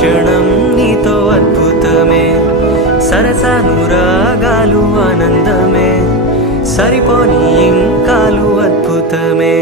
క్షణం నీతో అద్భుతమే, సరసానురాగాలు ఆనందమే, సరిపోని ఇంకాలు అద్భుతమే.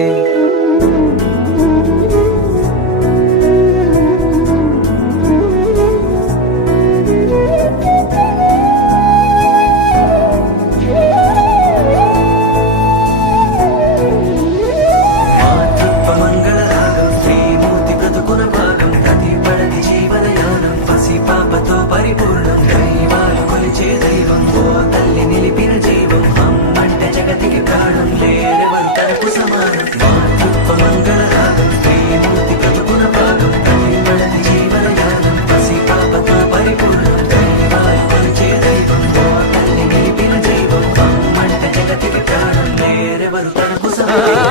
పాపతో పరిపూర్ణం, దైవాలు కొలిచే దైవం, ఓ తల్లి నిలిపిన జీవం, అమ్మంటే జగతికి ప్రాణం, లేరెవరు తనకు సమానం. మాతృత్వ మంగళ రాగం, శ్రీమూర్తి బ్రతుకున భాగం, ప్రతిపడని జీవనయానం, పసి పాపతో పరిపూర్ణం, దైవాలు కొలిచే దైవం, ఓ తల్లి నిలిపిన జీవం, అమ్మంటే జగతికి ప్రాణం, లేరెవరు తనకు సమానం.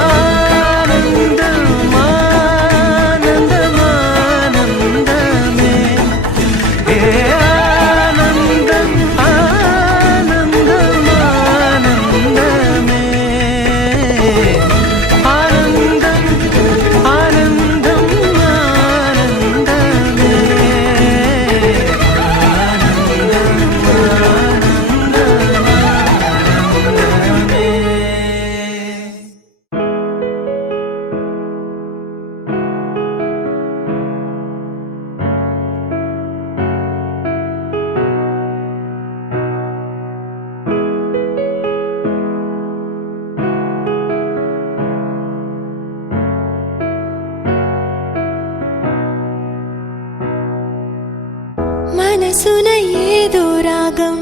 మనసున ఏదో రాగం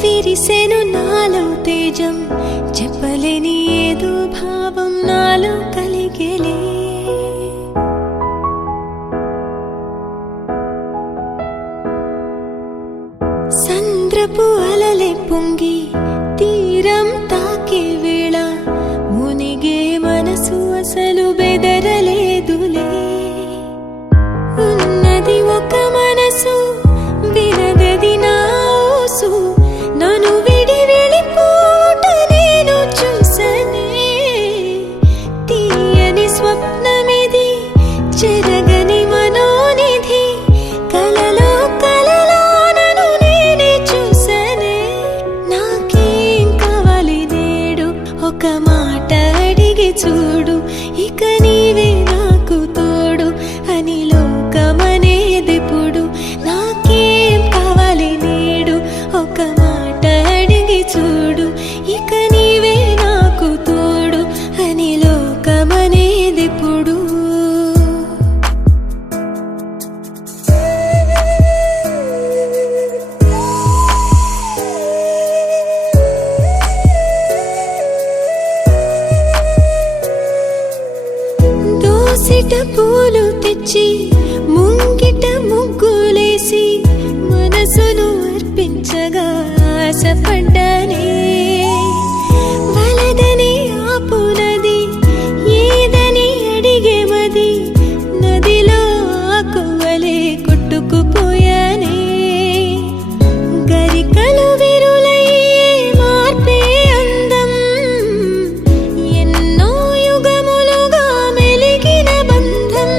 విరిసెను నాలో తేజం, చెప్పలేని ఏదో భావం నాలో కలిగేలే. సంద్రపు అలలే పొంగి తీరం తాకే వేళ, మునిగే మనసు అసలు బెదరలేదులే. ఉన్నది ఒక మనసు, వినదది నా ఊసు, నన్ను విడి వెళ్ళిపోట నేను చూసనే. తీయని స్వప్నమిది, చెరగని మనోనిధి, కలలో కలలో నన్ను నేనే చూసనే. నాకేం కావాలి నేడు, ఒక మాట అడిగి చూడు, ఇక నీవే నాకు తోడు అని లోకమనేదిప్పుడు. నాకేం కావాలి నేడు, ఒక మాట అడిగి చూడు, ఇక నీవే నాకు తోడు అని లోకమనేదిప్పుడు. దోసిట పూలు తెచ్చి ముంగిట ముగ్గులేసి, మనసును అర్పించగా ఆశపడ్డానే. వలదని ఆపునది, ఏదని అడిగే మది, నదిలో ఆకువలే కొట్టుకుపోయానే. గరికలు విరులయ్యే మార్పే అందం, ఎన్నో యుగములుగా మెలిగిన బంధం,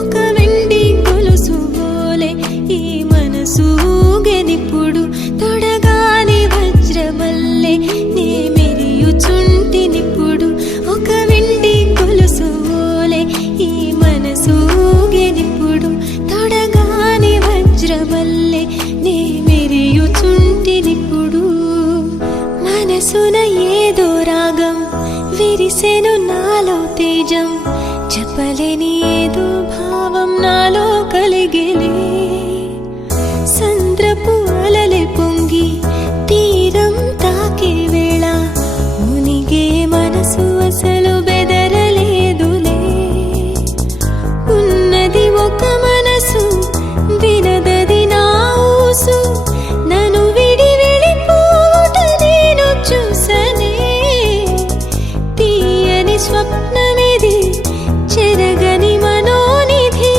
ఒక వెండి గొలుసు బోలే ఈ మనసు ఊగెనిప్పుడు. తొడగాని వజ్రమల్లె నే మెరియుచుంటినిప్పుడు, ఒక వెండి గొలుసు బోలే ఈ మనసు ఊగెనిప్పుడు. తొడగాని వజ్రమల్లె నే మెరియుచుంటినిప్పుడు. మనసున ఏదో రాగం విరిసెను నాలో తేజం, చెప్పలేని ఏదో భావం నాలో కలిగేలే. సంద్రపు అలలే పొంగి తీరం తాకే వేళ, మునిగే మనసు అసలు బెదరలేదులే. ఉన్నది ఒక మనసు, వినదది నా ఊసు, నన్ను విడి వెళ్ళిపోట నేను చూసనే. తీయని స్వప్నమిది, చెరగని మనోనిధి,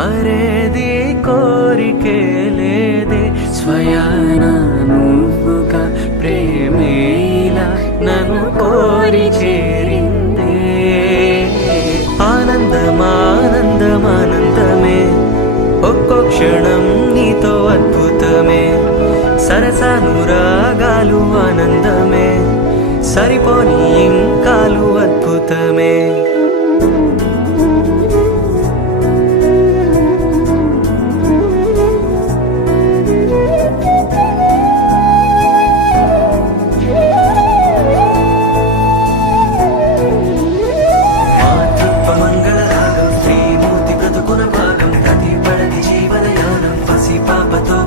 మరేది కోరికే లేదే స్వయాన నువ్వుగా ప్రేమేలా నన్ను కోరి చేరిందే ఆనందమానందమానందమే ఒక్కో క్షణం నీతో అద్భుతమే సరసానురాగాలు ఆనందమే సరిపోని ఇంకాలు అద్భుతమే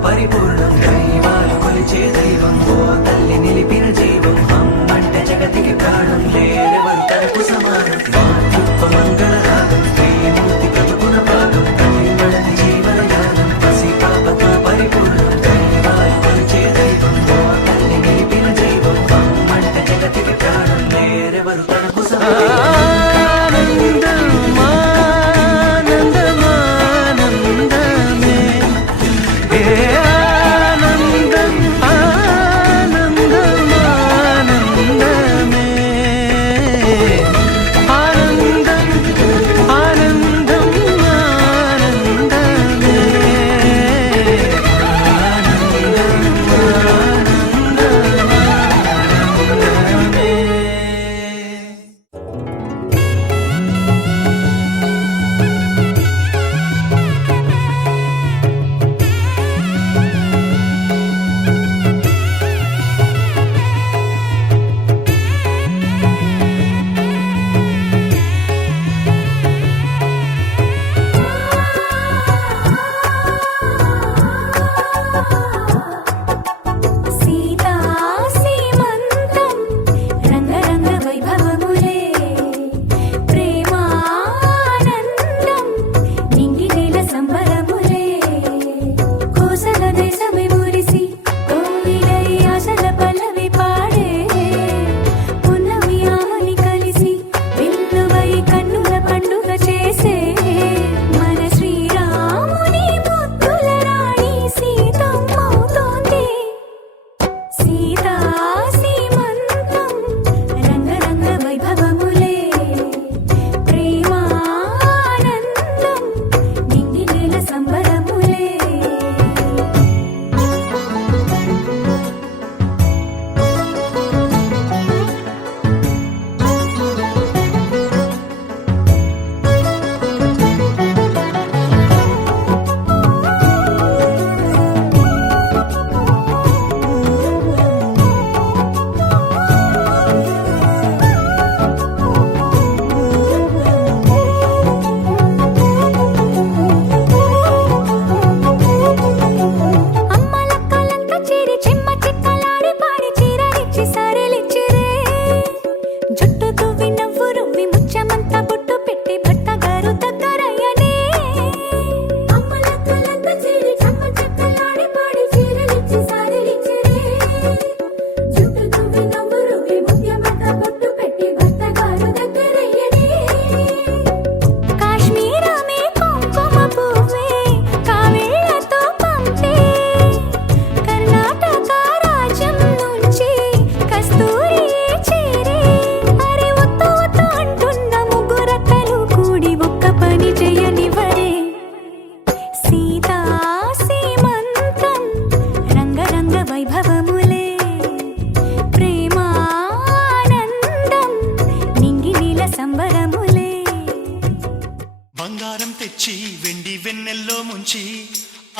పరిపూర్ణం దైవాలు కొలిచే దైవం ఓ తల్లి నిలిపిన జీవం అమ్మంటే జగతికి ప్రాణం లేరెవరు తనకు సమానం మాతృత్వ మంగళ రాగం శ్రీమూర్తి బ్రతుకున భాగం ప్రతిపడని జీవనయానం పసి పాపతో పరిపూర్ణం దైవాలు కొలిచే దైవం ఓ తల్లి నిలిపిన జీవం అమ్మంటే జగతికి ప్రాణం లేరెవరు తనకు సమానం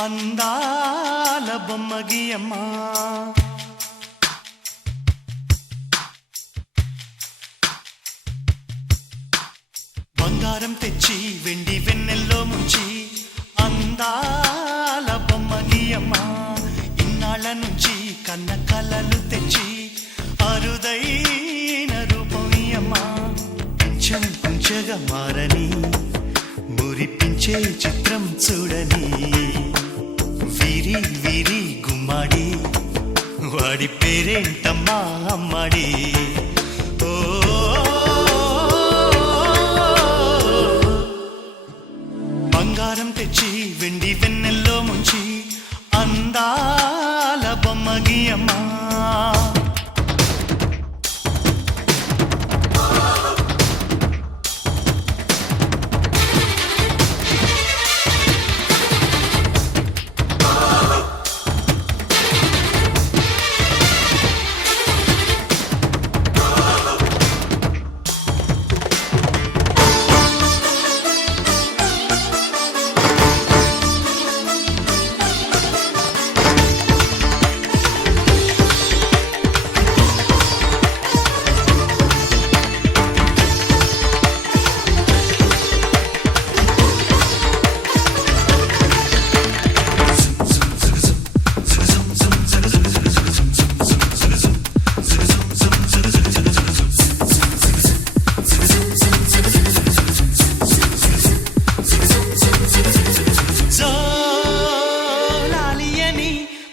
అందాల బొమ్మగియమ్మ బంగారం తెచ్చి వెండి వెన్నెల్లో ముంచి అందాల బొమ్మగియమ్మ ఇన్నాళ్ళ నుంచి కన్న కలలు తెచ్చి అరుదైన రూపమియమ్మ కొంచెం కొంచెగా మారని మురిపించే చిత్రం చూడని వీరి వీరి గుమ్మాడి వాడి పేరేంటమ్మా అమ్మాడి బంగారం బంగారం తెచ్చి వెండి వెన్నెల్లో ముంచి అందాల బొమ్మ గీయమ్మా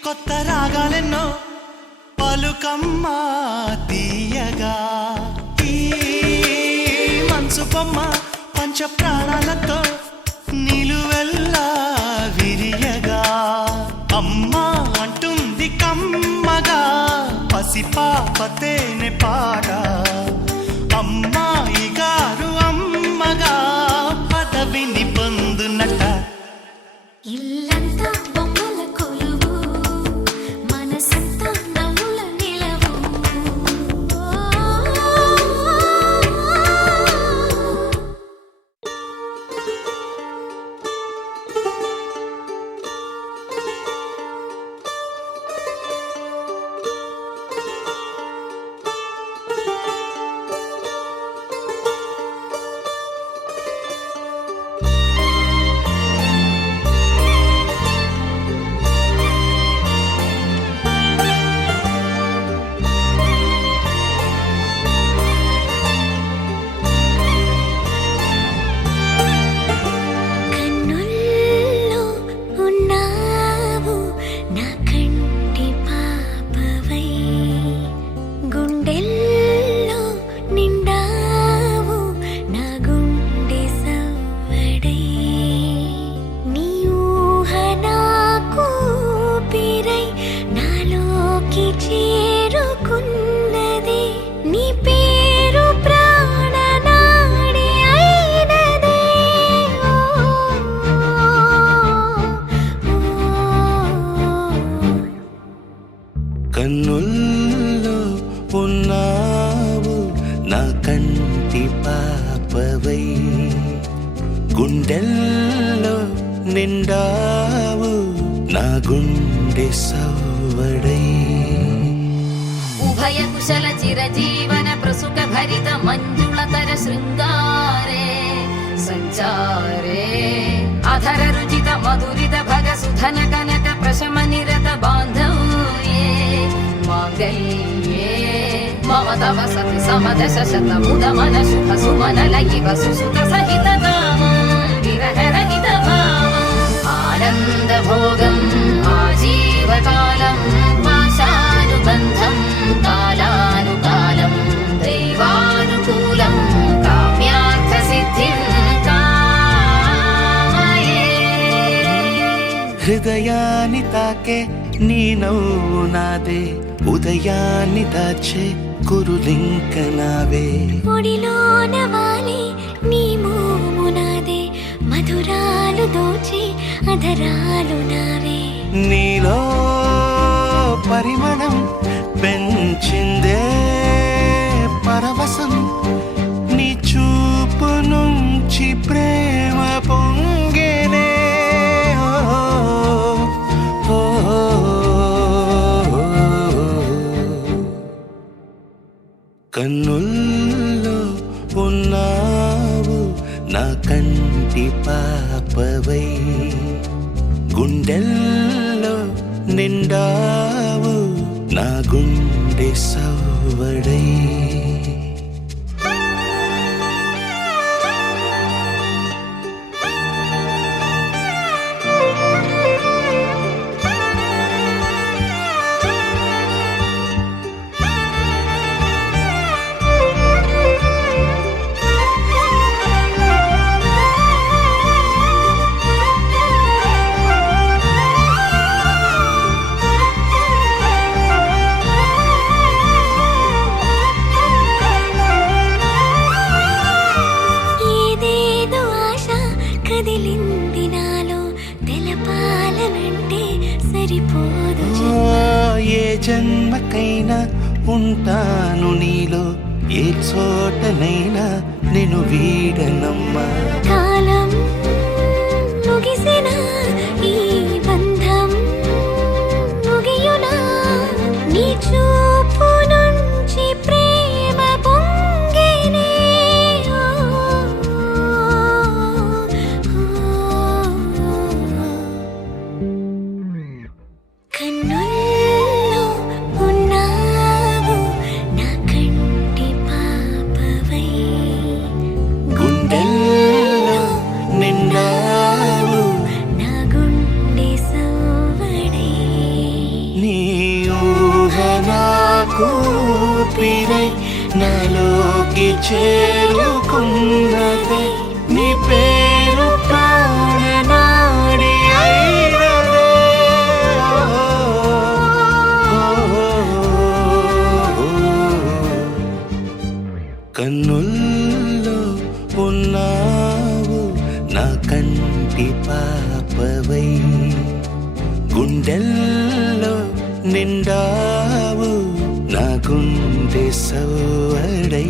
కొత్త రాగాలెన్నో పలుకమ్మా తీయగా ఈ మనసు బొమ్మ పంచ ప్రాణాలతో నిలువెల్లా విరియగా అమ్మా అంటుంది కమ్మగా పసిపాపతేనే పాట అమ్మాయి గారు అమ్మగా పదవిని పొందునట ఇల్లంతా బొమ్మల కొలువు మనసంతా నవ్వుల నిలవు కన్నుల్లో ఉన్నావు నా కంటి పాపవై గుండెల్లో నిండావు నా గుండె సవ్వడై నీ ఊహ నాకు ఊపిరై నాలోకి చేరుకున్నది నీ పేరు ప్రాణనాడి అయినదే కన్నుల్లో ఉన్నావు నా కంటి పాపవై గుండెల్లో నిండావు నా గుండె సవ్వడై ఉభయ కుశల చిరజీవన ప్రసుక భరిత మంజుళతర శృంగారే సంచారే అధర రుచిత మధురిత భగ సుధన కనక ప్రశమ నిరత బాంధవ్యే మాంగళ్యే మమ తవ సతి సమదశ శత ముద మన శుభ సుమన లయివ సుసుత సహిత కామం విరహ రహిత భావం ఆనంద భోగం ఆజీవకాలం పాశానుబంధం కాలానుకాలం దైవానుకూలం కామ్యార్థ సిద్ధిం కామయే హృదయాన్ని తాకే నీ నవ్వు నాదే ఉదయాన్ని దాచే కురులింక నావే ఒడిలోన వాలి నీ మోము నాదే మధురాలు దోచి అధరాలు నావే నీలో పరిమళం పెంచిందే పరవశం నీ చూపు నుంచి ప్రేమ పొంగేనే ఓ, ఓ, ఓ. కన్నుల్లో ఉన్నావు నా కంటి పాపవై గుండెల్లో నిండావు నా గుండె సవ్వడై సరిపోదు ఏ జన్మకైనా ఉంటాను నీలో, ఏ చోటనైనా నేను వీడనమ్మా. కాలం ముగిసిన ఈ బంధం ముగియునా, నీ చూపు నుంచి ప్రేమ పొంగేనే. కన్నుల్లో ఉన్నావు నా కంటి పాపవై, గుండెల్లో నిండావు నా గుండె సవ్వడై. నీ ఊహ నాకు ఊపిరై నాలోకి చేరుకున్నదే, నీ పేరు ప్రాణనాడి అయినదే. కన్నుల్లో ఉన్నావు నా కంటి పాపవై, గుండెల్లో నిండావు నా గుండె సవ్వడై.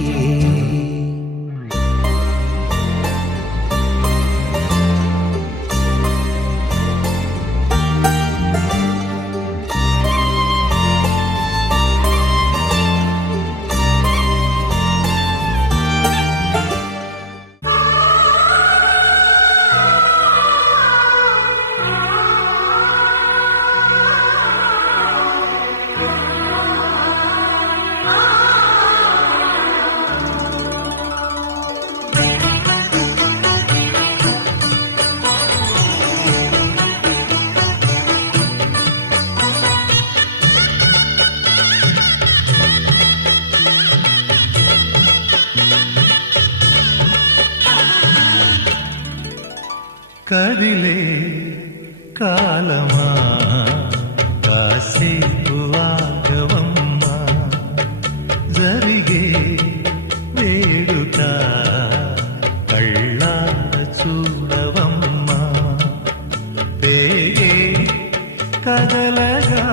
కదిలే కాలమా కాసేపు ఆగవమ్మా, జరిగే వేడుక కళ్ళార చూడవమ్మా. పేగే కదలగా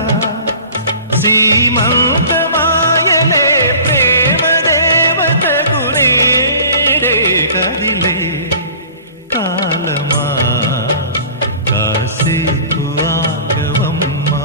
సీమంతమాయలే ప్రేమ దేవతకు నేడే. కదిలే కాలమా కాసేపు ఆగవమ్మా.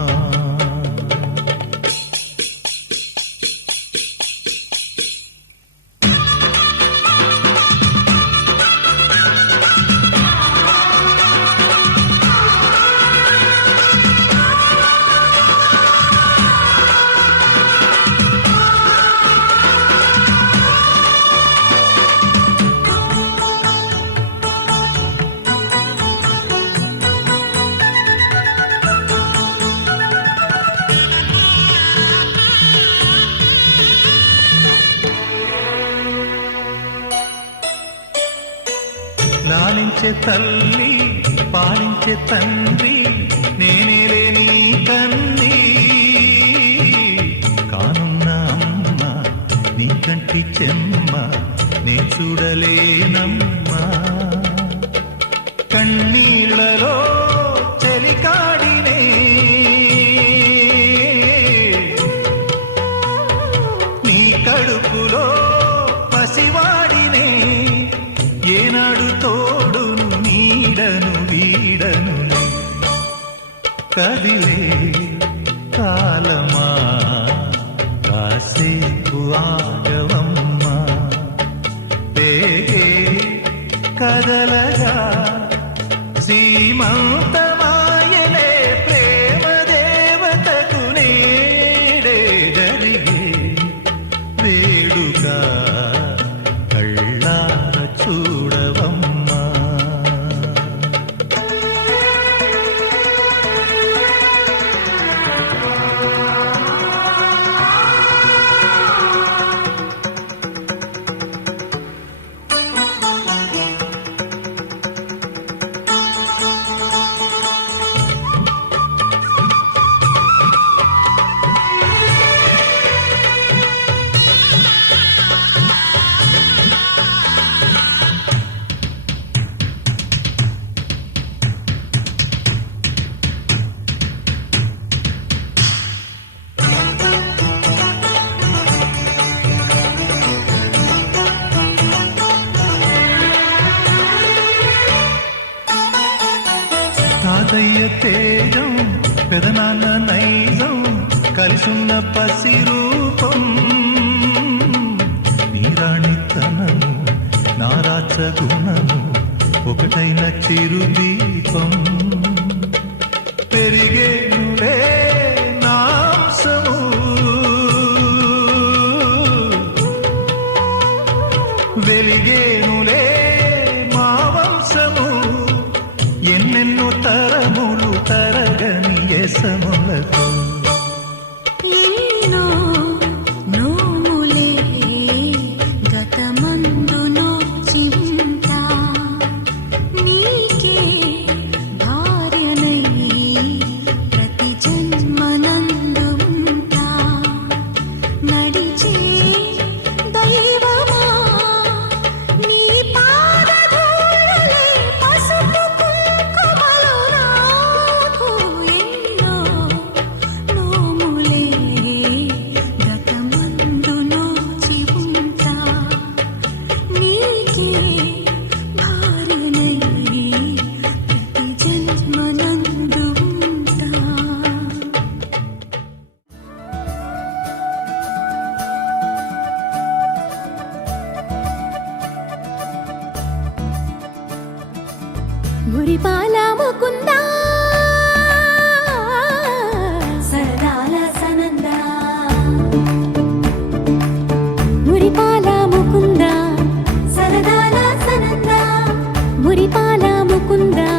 లాలించే తల్లి పాలించే తండ్రి నేనేలే నీ కన్ని. కానున్న అమ్మ నీ కంటి చెమ్మ నే చూడలేనమ్మా. కన్నీళ్లలో చెలికాడినే నీ కడుపులో పసివాడినే. ఏనాడు తోడును నీడను వీడను. కదిలే కాలమా కాసేపు ఆగవమ్మా. పేగే కదలగా సీమంతమాయలే ప్రేమ దేవతకు నేడే. జరిగే వేడుక కళ్ళార చూడవమ్మా. తాతయ్య తేజం పెదనాన్న నైజం కలిసున్న పసి రూపం నీరాణితనము నారాచ గుణము ఒకటైన చిరుదీపం పెరిగేనులే నాంసము వెలిగేనులే మా వంశము ఎన్నెన్నో తరములు తరగని యసములతో ఎన్నో నోములే గతమందు నోచింత నీకే భార్యనై ప్రతి జన్మనందు ఉంటా నడిచే దైవమా నీ పాదధూళిలే పసుపు కుంకుమలు నాకు ఎన్నో నోములే గతమందు నోచి ఉంటా నీకే భార్యనై ప్రతి జన్మనందు ఉంటా మురిపాల ముకుందా సరదాల సనందా మురిపాల ముకుందా సరదాల సనందా మురిపాల ముకుందా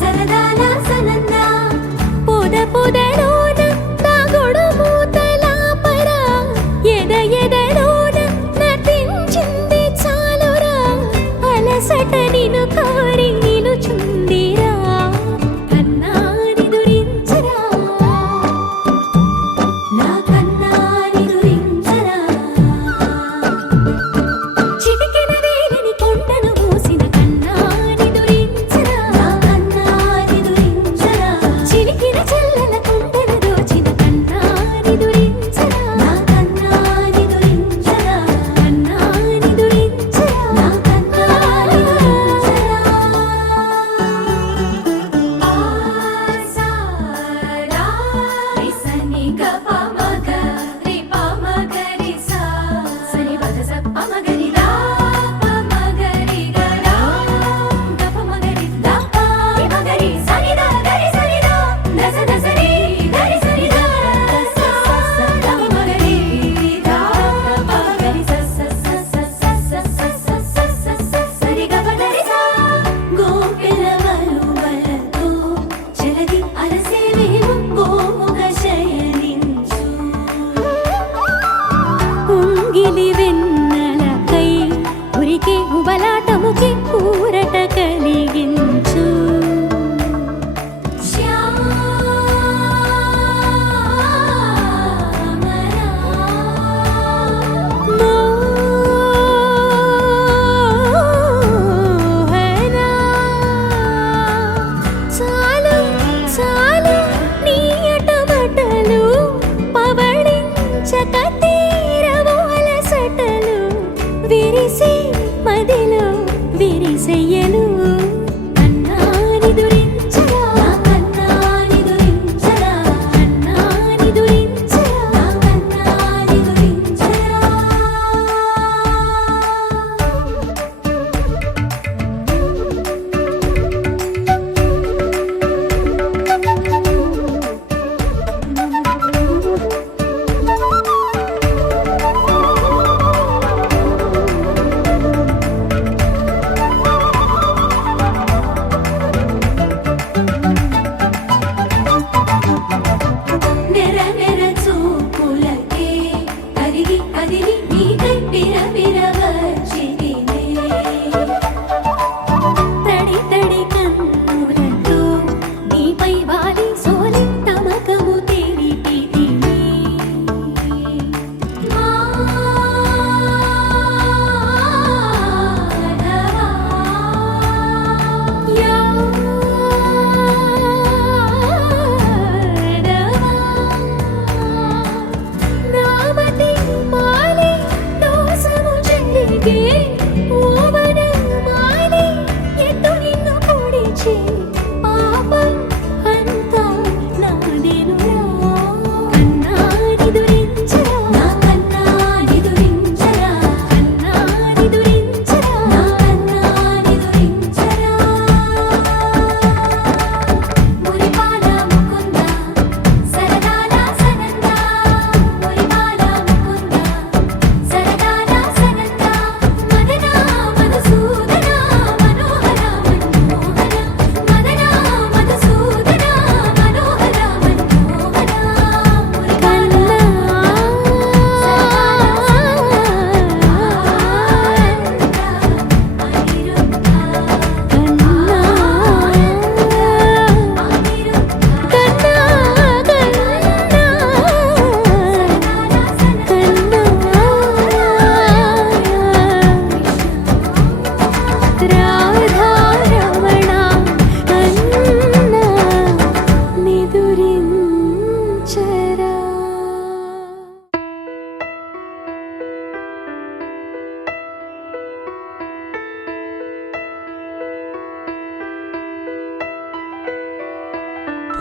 సరదాల సనందా పొద పొదలోన తాగుడు మూతల పరా ఎద ఎదలోన నటించింది చాలురా అలసట నిను కోరి నిలుచుందిరా కన్నాని దురించరా నా కన్నాని దురించరా చిటికెన వేలిని కొండను మూసిన కన్నాని దురించరా నా కన్నాని దురించరా చిలికిన చెల్లెల కొండను దోచిన కన్నాని దురించరా నా కన్నాని దురించరా కన్నాని దురించరా నా కన్నాని దురించరా ఆసారా రిసని గపమగ రిపమగరి సా సని బదస పమగరి దా పమగరి గరా గపమగరి దా పమగరి సని దా గరి సని దా దస దసరి గరి సని దా దస సస పమగరి దా పమగరి సస సస సస సస సస సరి గపదరి సా గోపిల వలువలతో జలది అలసేవేమో గోముగ శయనించు కుంగిలి వెన్నెలకై ఉరికే ఉబలాటముకి ఊరట కలిగించు మోహనా చాలు చాలు నీ అటమటలు పవళించక తీరవు అలసటలు విరిసే మదిలో విరిసెయ్యలు కన్నాని దురించరా కన్నాని దురించరా కన్నాని దురించరా కన్నాని దురించరా నెర నెర చూపులకే కరిగి కదిలి నీకై పిర వచ్చితినే తడి తడి కన్నులతో నీపై వాలి సోలి తమకము తెలిపితినే నామతి మాలి దోసము చెల్లిగే ఓవన మాలి ఎత్తు నిన్ను పొడిచి పాపం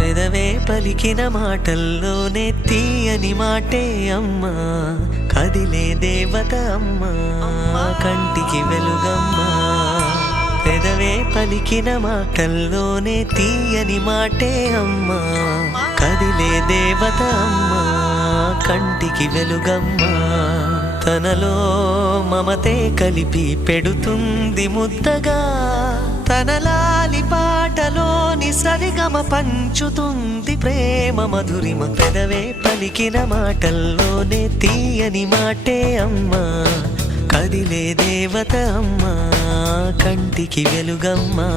పెదవే పలికిన మాటల్లోనే తీయని మాటే అమ్మా కదిలే దేవత అమ్మా కంటికి వెలుగమ్మా పెదవే పలికిన మాటల్లోనే తీయని మాటే అమ్మా కదిలే దేవత అమ్మా కంటికి వెలుగమ్మా తనలో మమతే కలిపి పెడుతుంది ముద్దగా తన లాలి పాటలోని సరిగమ పంచుతుంది ప్రేమ మధురిమ పెదవే పలికిన మాటల్లోనే తీయని మాటే అమ్మా కదిలే దేవత అమ్మా కంటికి వెలుగమ్మా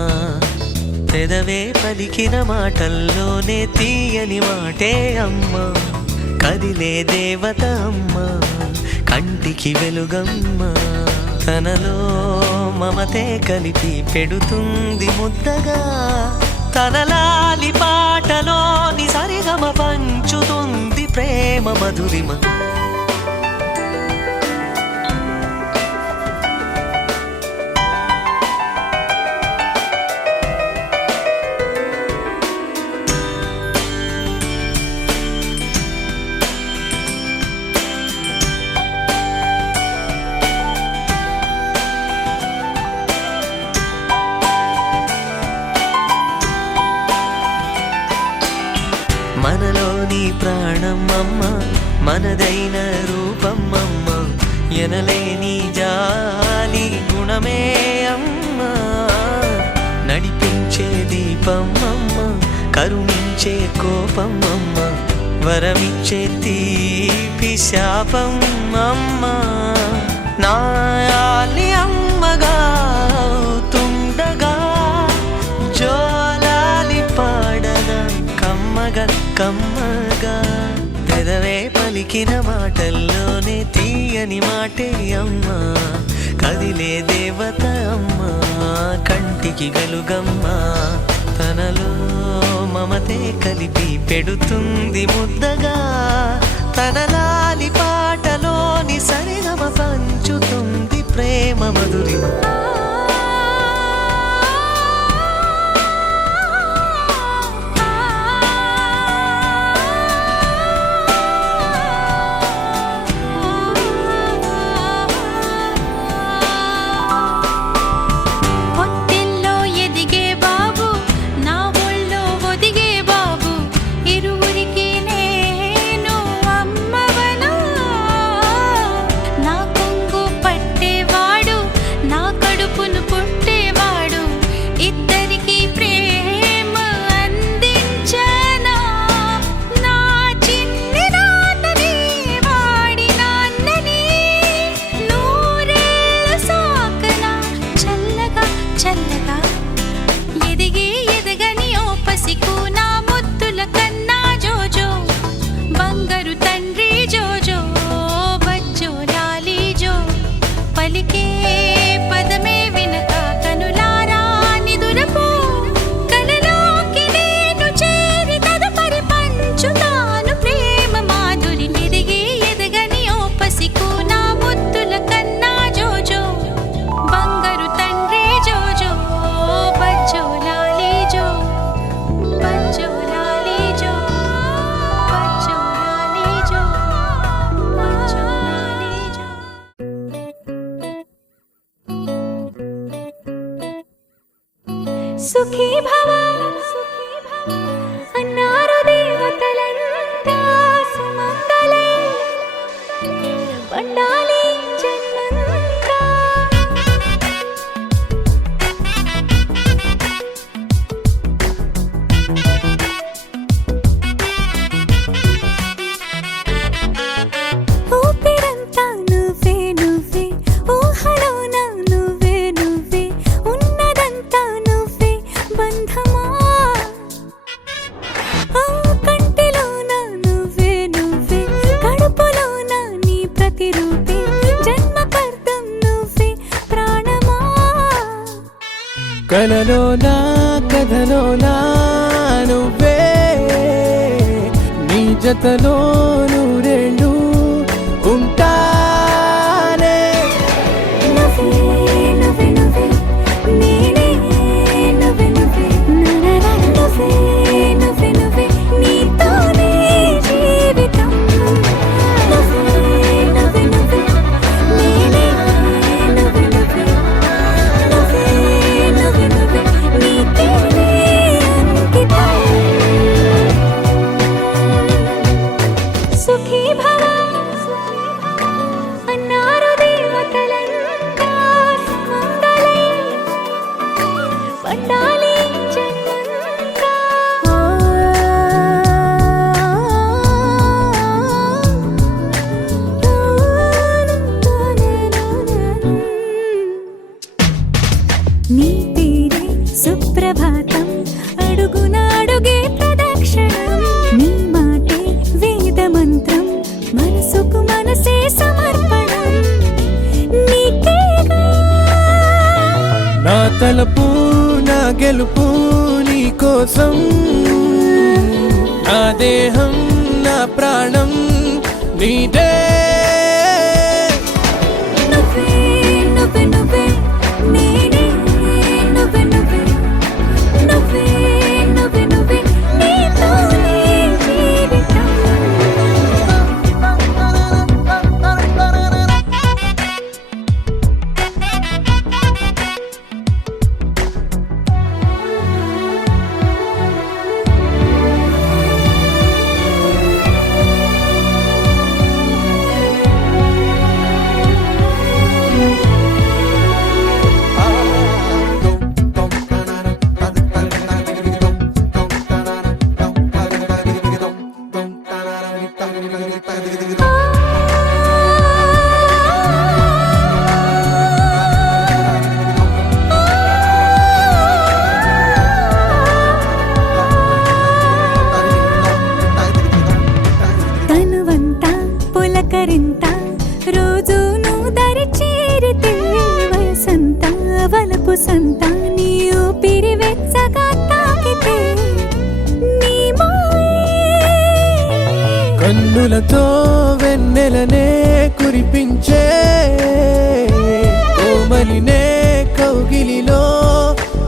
పెదవే పలికిన మాటల్లోనే తీయని మాటే అమ్మా కదిలే దేవత అమ్మా కంటికి వెలుగమ్మా తనలో మమతే కలిపి పెడుతుంది ముద్దగా తన లాలి పాటలోని సరిగమ పంచుతుంది ప్రేమ మధురిమ మనలోని ప్రాణం అమ్మ మనదైన రూపం అమ్మ ఎనలేని జాలి గుణమే అమ్మ నడిపించే దీపం అమ్మ కరుణించే కోపం అమ్మ వరమిచ్చే తీపి శాపం అమ్మ నాయాలి అమ్మగా అవుతుండగా జోలాలి పాడన కమ్మగా కమ్మగా పెదవే పలికిన మాటల్లోనే తీయని మాటే అమ్మా కదిలే దేవత అమ్మా కంటికి వెలుగమ్మా తనలో మమతే కలిపి పెడుతుంది ముద్దగా తన లాలి పాటలోని సరిగమ పంచుతుంది ప్రేమ మధురిమ సుఖీ భవ అన్నారు దేవతలంతా సుమంగళే పండాలి జన్మంతా ఊపిరంతా నువ్వే నువ్వే ఊహలోన నువ్వే నువ్వే ఉన్నదంతా నువ్వే బంధమా కంటిలోన నువ్వే నువ్వే కడుపులోన నీ ప్రతిరూపే జన్మకర్తం నువ్వే ప్రాణమా కలలోనా కథలోనా నువ్వే నీ జతలో నూరేళ్ళు ఉంటానే నువ్వే నువ్వే నువ్వే నేనే నువ్వే నువ్వే నరర నువ్వే నువ్వే నువ్వే గెలుపు నీ కోసం నా దేహం నా ప్రాణం నీదే నువ్వే నువ్వే నువ్వే నేనే నువ్వే నువ్వే నువ్వే నువ్వే నువ్వే నీతోనే జీవితం తనువంతా పులకరింత రోజు నువ్వు దరి చేరితే వయసంతా వలపు సంతా నీ ఊపిరి వెచ్చగా తాకితే నీ మాయే కన్నులతో వెన్నెలనే కురిపించే కోమలినే కౌగిలిలో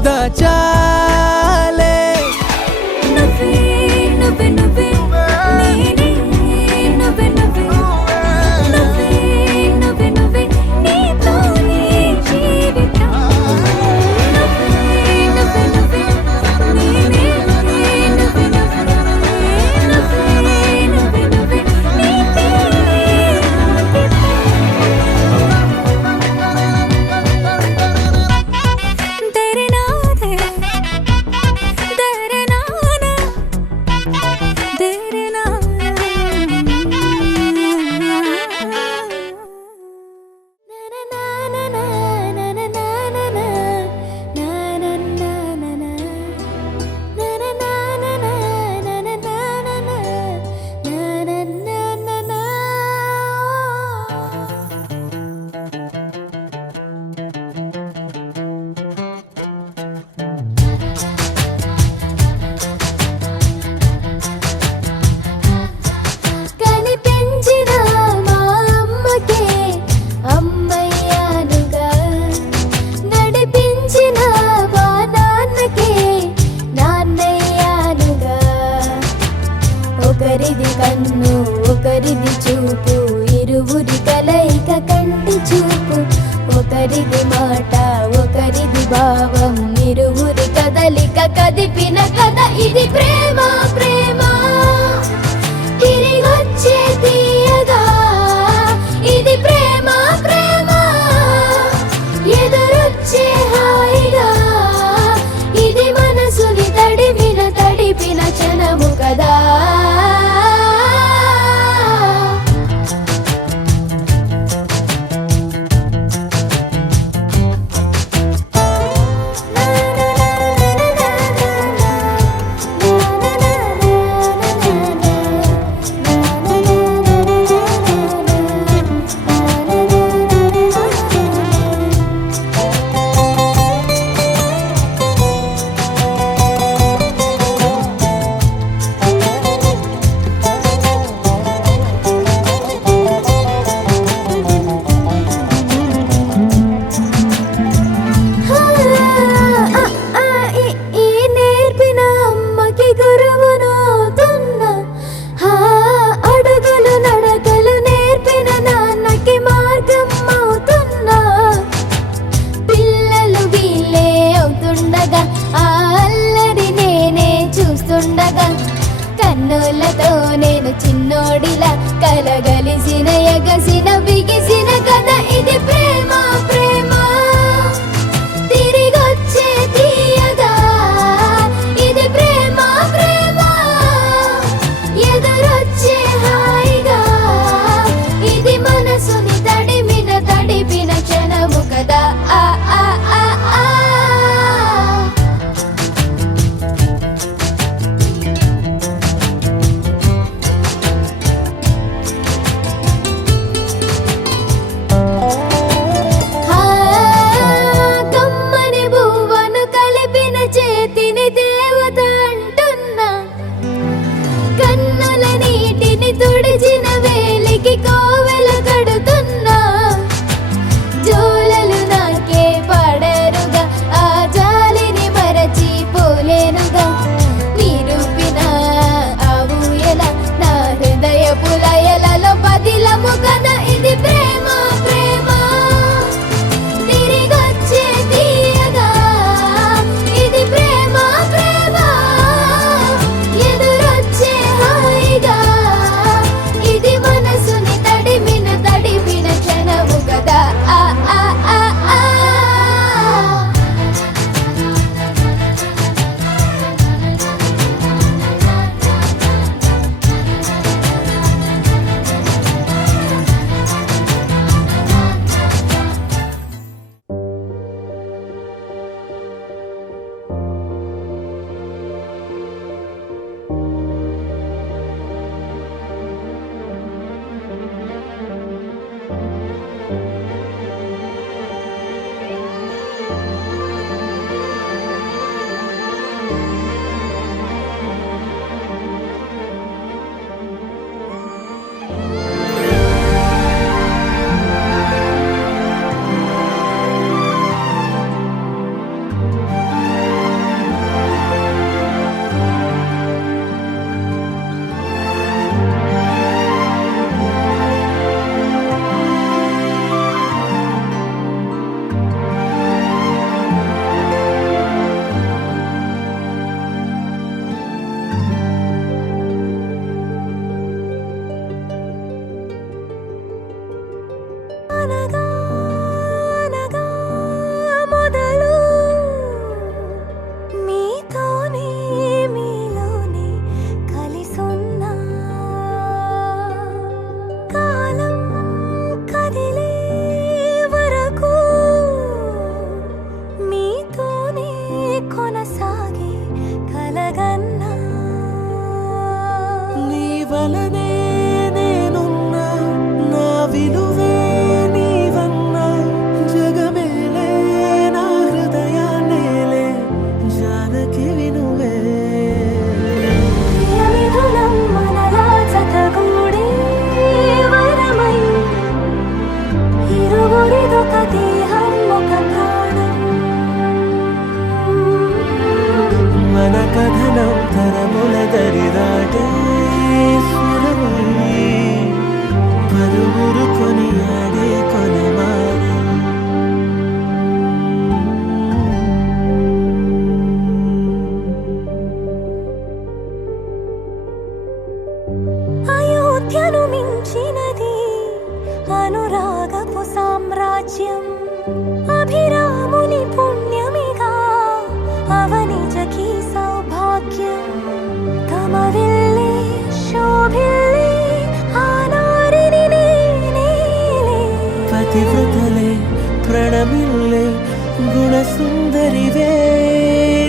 దాచాలే నువ్వే నువ్వే నువ్వే నేనే నువ్వే నువ్వే నువ్వే నువ్వే నువ్వే నీతోనే జీవితం నువ్వే నువ్వే నువ్వే నేనే నువ్వే నువ్వే నువ్వే నువ్వే నువ్వే నీతోనే దరనాదే దరనానా కనిపించిన మా అమ్మకే అమ్మయ్యానుగా నడిపించిన మా నాన్నకే నాన్నయ్యానుగా ఒకరిది కన్ను ఒకరిది చూపు ఇరువురి కలయిక కంటి చూపు ఒకరిది మాట ఒకరిది భావం ఇరువురి కదలిక కదిపిన కథ ఇది ప్రేమ ప్రేమ తిరిగొచ్చే తీయగా ఇది ప్రేమ ప్రేమ ఎదురొచ్చే హాయిగా ఇది మనసుని తడిపిన క్షణము కదా కన్నులతో నేను చిన్నోడిలా కలగలిసిన ఎగసిన బిగిసిన కథ ఇది ప్రేమ ప్రేమ తిరిగొచ్చే తీయగా ఇది ప్రేమ ప్రేమ ఎదురొచ్చే హాయిగా ఇది మనసుని తడిపిన క్షణము కదా ఆ ఆ ఆ ఆ వలనే నేనున్నా నా విలువే నీవన్నా జగమేలే నా హృదయాన్నేలే జానకి వినువే ప్రియమిథునం మనలా జతగూడే వరమై ఇరువురిదొక దేహం ఒక ప్రాణం మన కథనం తరముల దరిదాటే స్వరమై పలువురు కొనియాడే కొనమానం అయోధ్యను మించినది అనురాగపు సామ్రాజ్యం అభిరాముని పుణ్యమిగా అవనిజకి సౌభాగ్యం కమవిల్లే శోభిల్లే ఆనారిని నేనేలే పతివ్రతలే ప్రణమిల్లే గుణసుందరివే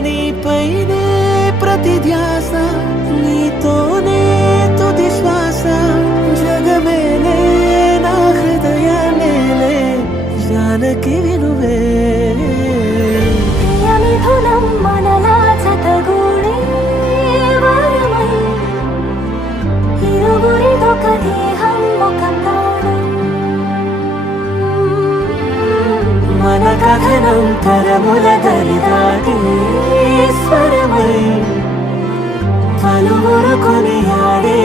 నీపైనే ప్రతి ధ్యాస నీతోనే తుది శ్వాస జగమేలే నా హృదయాన్నేలే జానకి వినువే ప్రియమిథునం మనలా జతగూడే వరమై ఇరువురిదొక దేహం ఒక ప్రాణం మన కథనం తరముల దరిదాటి స్వరమై పలువురు కొనియాడే